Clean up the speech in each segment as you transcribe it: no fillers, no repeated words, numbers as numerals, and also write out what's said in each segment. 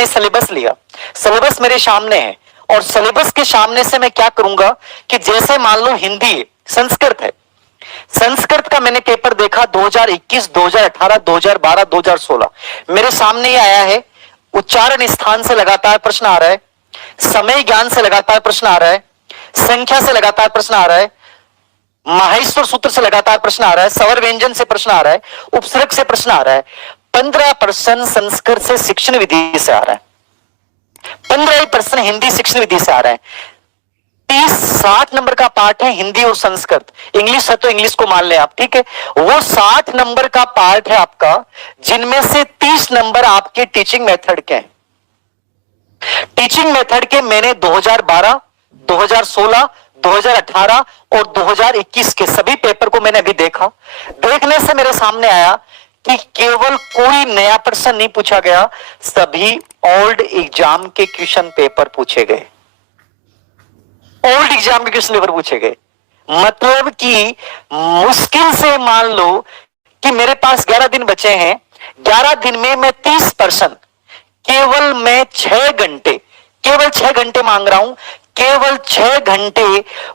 मैंने सिलेबस लिया, सिलेबस मेरे सामने है और सिलेबस के सामने से मैं क्या करूंगा कि जैसे मान लो हिंदी है, संस्कृत है, संस्कृत का मैंने पेपर देखा 2021, 2018, 2012, 2016, मेरे सामने ये आया है, उच्चारण स्थान से लगातार प्रश्न आ रहा है, समय ज्ञान से लगातार प्रश्न आ रहा है, संख्या से लगातार प्रश्न आ रहा है, माहेश्वर सूत्र से लगातार प्रश्न आ रहा है, स्वर व्यंजन से प्रश्न आ रहा है, उपसर्ग से प्रश्न आ रहा है। 15% संस्कृत से शिक्षण विधि से आ रहा है, 15% हिंदी शिक्षण विधि से आ रहा है। 30-60 नंबर का पार्ट है हिंदी और संस्कृत, इंग्लिश है तो इंग्लिश को मान ले आप, ठीक है। वो 60 नंबर का पार्ट है आपका, जिनमें से 30 नंबर आपके टीचिंग मेथड के हैं। टीचिंग मेथड के मैंने 2012, 2016, 2018 और 2021 के सभी पेपर को मैंने अभी देखा। देखने से मेरे सामने आया कि केवल कोई नया प्रश्न नहीं पूछा गया, सभी ओल्ड एग्जाम के क्वेश्चन पेपर पूछे गए, ओल्ड एग्जाम के क्वेश्चन पेपर पूछे गए। मतलब कि मुश्किल से मान लो कि मेरे पास 11 दिन बचे हैं, 11 दिन में मैं 30%, केवल मैं 6 घंटे, केवल 6 घंटे मांग रहा हूं, केवल 6 घंटे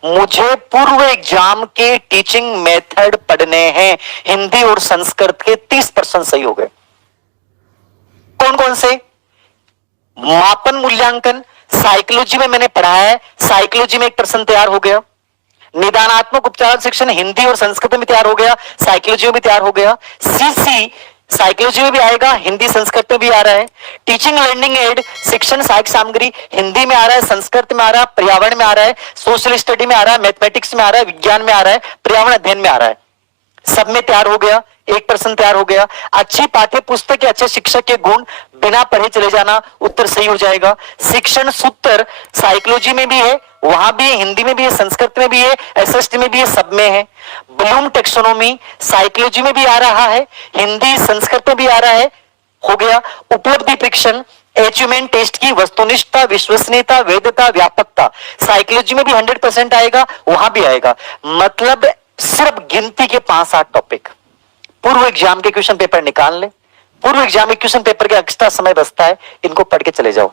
मुझे पूर्व एग्जाम के टीचिंग मेथड पढ़ने हैं। हिंदी और संस्कृत के 30% सही हो गए। कौन कौन से? मापन मूल्यांकन, साइकोलॉजी में मैंने पढ़ा है, साइकोलॉजी में एक प्रश्न तैयार हो गया। निदानात्मक उपचार शिक्षण हिंदी और संस्कृत में तैयार हो गया, साइकोलॉजी में भी तैयार हो गया। सीसी साइकोलॉजी में भी आएगा, हिंदी संस्कृत में भी आ रहा है। टीचिंग लर्निंग एड शिक्षण सहायक सामग्री हिंदी में आ रहा है, संस्कृत में आ रहा है, पर्यावरण में आ रहा है, सोशल स्टडी में आ रहा है, मैथमेटिक्स में आ रहा है, विज्ञान में आ रहा है, पर्यावरण अध्ययन में आ रहा है। सब में तैयार हो गया, एक प्रश्न तैयार हो गया। अच्छी पाठ्य पुस्तक के अच्छे शिक्षक के गुण, बिना पढ़े चले जाना, उत्तर सही हो जाएगा। शिक्षण सूत्र साइकोलॉजी में भी है, वहां भी है, हिंदी में भी है, संस्कृत में भी है, एसएसटी में भी है, सब में है। ब्लूम टेक्सोनोमी साइकोलॉजी में भी आ रहा है, हिंदी संस्कृत में भी आ रहा है, हो गया। उपलब्धि परीक्षण अचीवमेंट टेस्ट की वस्तुनिष्ठता, विश्वसनीयता, वैधता, व्यापकता साइकोलॉजी में भी 100% आएगा, वहां भी आएगा। मतलब सिर्फ गिनती के 5-8 टॉपिक पूर्व एग्जाम के क्वेश्चन पेपर निकाल ले, पूर्व एग्जाम के क्वेश्चन पेपर के एक्स्ट्रा समय बचता है, इनको पढ़ के चले जाओ।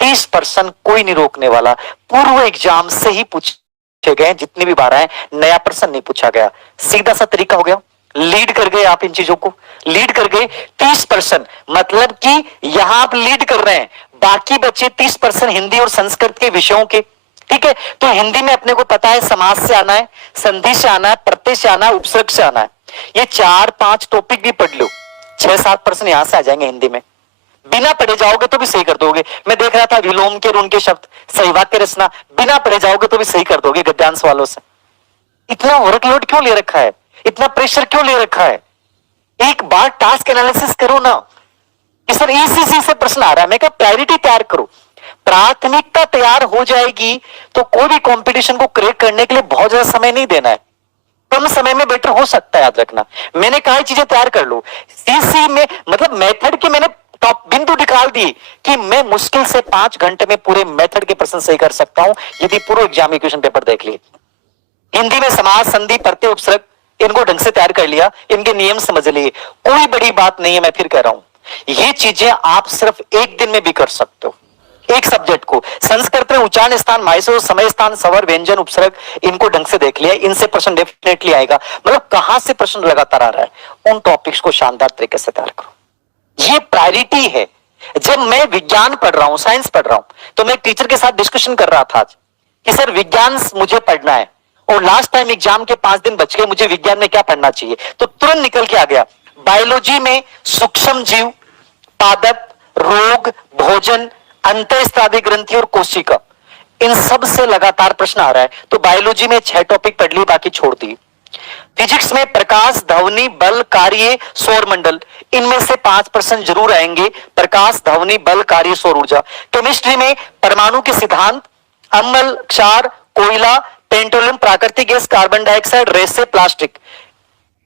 30% कोई नहीं रोकने वाला, पूर्व एग्जाम से ही पूछे गए जितनी भी बार आए, नया प्रश्न नहीं पूछा गया। सीधा सा तरीका हो गया, लीड कर गए आप इन चीजों को, लीड कर गए 30%, मतलब कि यहां आप लीड कर रहे हैं, बाकी बचे 30% हिंदी और संस्कृत के विषयों के, ठीक है। तो हिंदी में अपने को पता है समास से आना है, संधि से आना है, प्रत्यय से आना है, उपसर्ग से आना है। ये 4-5 टॉपिक भी पढ़ लो, 6-7% यहां से आ जाएंगे हिंदी में। बिना पढ़े जाओगे तो भी सही कर दोगे। मैं देख रहा था विलोम के उनके शब्द, सही वाक्य रचना, बिना पढ़े जाओगे तो भी सही कर दोगे गद्यांश वालों से। इतना वर्कलोड क्यों ले रखा है, इतना प्रेशर क्यों ले रखा है? एक बार टास्क एनालिसिस करो ना कि सर इसी से प्रश्न आ रहा है, मैं क्या प्रायोरिटी तैयार करो। प्राथमिकता तैयार हो जाएगी तो कोई भी कंपटीशन को क्रैक करने के लिए बहुत ज्यादा समय नहीं देना है, कम समय में बेटर हो सकता है, याद रखना। मैंने कहा चीजें तैयार कर लो। सीसी में मतलब मेथड के मैंने टॉप बिंदु निकाल दी कि मैं मुश्किल से 5 घंटे में पूरे मेथड के प्रश्न सही कर सकता हूं यदि पूर्व एग्जाम क्वेश्चन पेपर देख लिए। हिंदी में समास, संधि, प्रत्यय, उपसर्ग इनको ढंग से तैयार कर लिया, इनके नियम समझ लिए, कोई बड़ी बात नहीं है। मैं फिर कह रहा हूं ये चीजें आप सिर्फ एक दिन में भी कर सकते हो। एक सब्जेक्ट को संस्कृत में उच्चारण स्थान, माहेश्वर, समय स्थान, स्वर, व्यंजन, उपसर्ग, इनको ढंग से देख लिया, इनसे प्रश्न डेफिनेटली आएगा। मतलब कहां से प्रश्न लगातार आ रहा है, उन टॉपिक्स को शानदार तरीके से तैयार करो। ये प्रायोरिटी है। जब मैं विज्ञान पढ़ रहा हूं, साइंस पढ़ रहा हूं, तो मैं टीचर के साथ डिस्कशन कर रहा था आज कि सर विज्ञान मुझे पढ़ना है और लास्ट टाइम एग्जाम के 5 दिन बच गए, मुझे विज्ञान में क्या पढ़ना चाहिए? तो तुरंत निकल के आ गया बायोलॉजी में सूक्ष्म जीव, पादप, रोग, भोजन, अंतःस्त्रावी ग्रंथि और कोशिका, इन सब से लगातार प्रश्न आ रहा है। तो बायोलॉजी में 6 टॉपिक पढ़ ली, बाकी छोड़ दी। फिजिक्स में प्रकाश, ध्वनि, बल, कार्य, सौर मंडल, इनमें से 5% जरूर आएंगे, प्रकाश, ध्वनि, बल, कार्य, सौर ऊर्जा। केमिस्ट्री में परमाणु के सिद्धांत, अम्ल, क्षार, कोयला, पेट्रोलियम, प्राकृतिक गैस, कार्बन डाइऑक्साइड, रेसे, प्लास्टिक,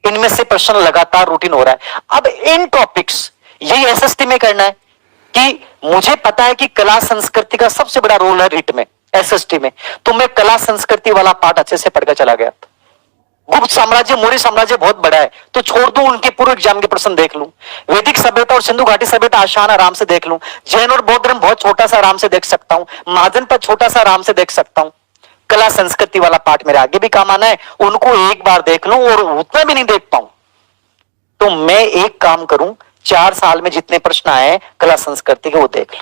इनमें से प्रश्न लगातार रूटीन हो रहा है। अब इन टॉपिक्स यही एसएसटी में करना है कि मुझे पता है कि कला संस्कृति का सबसे बड़ा रोल है रिट में, एसएसटी में, तो मैं कला संस्कृति वाला पार्ट अच्छे से पढ़कर चला गया। गुप्त साम्राज्य, मौर्य साम्राज्य बहुत बड़ा है, तो छोड़ दूं, उनके पूर्व एग्जाम के प्रश्न देख लूं। वैदिक सभ्यता और सिंधु घाटी सभ्यता आसान आराम से देख लूं। जैन और बौद्ध धर्म बहुत छोटा सा आराम से देख सकता हूं। महाजन पर छोटा सा आराम से देख सकता हूं। कला संस्कृति वाला पार्ट मेरे आगे भी काम आना है, उनको एक बार देख लूं, और उतना भी नहीं देख पाऊं तो मैं एक काम करूं, 4 साल में जितने प्रश्न आए कला संस्कृति के वो देख लो।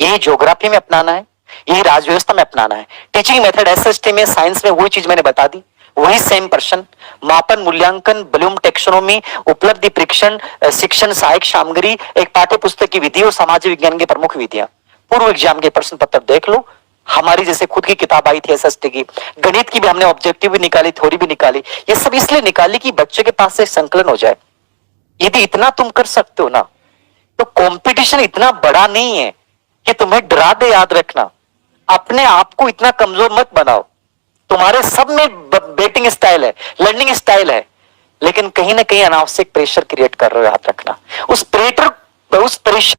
यही ज्योग्राफी में अपनाना है, यही राज व्यवस्था में अपनाना है। टीचिंग मेथड एसएसटी में, साइंस में वही चीज मैंने बता दी, वही सेम प्रश्न। मापन, मूल्यांकन, ब्लूम टेक्सोनोमी, उपलब्धि परीक्षण, शिक्षण सहायक सामग्री, एक पाठ्य पुस्तक की विधि और समाज विज्ञान की प्रमुख विधियां। पूर्व एग्जाम के प्रश्न पत्र देख लो। हमारी जैसे खुद की किताब आई थी एसएसटी की, गणित की भी हमने ऑब्जेक्टिव भी निकाली, थ्योरी भी निकाली। ये सब इसलिए निकाली कि बच्चे के पास से संकलन हो जाए। यदि इतना तुम कर सकते हो ना, तो कंपटीशन इतना बड़ा नहीं है कि तुम्हें डरा दे। याद रखना, अपने आप को इतना कमजोर मत बनाओ। तुम्हारे सब में बेटिंग स्टाइल है, लर्निंग स्टाइल है, लेकिन कहीं ना कहीं अनावश्यक प्रेशर क्रिएट कर रहे हो। याद रखना, उस प्रेशर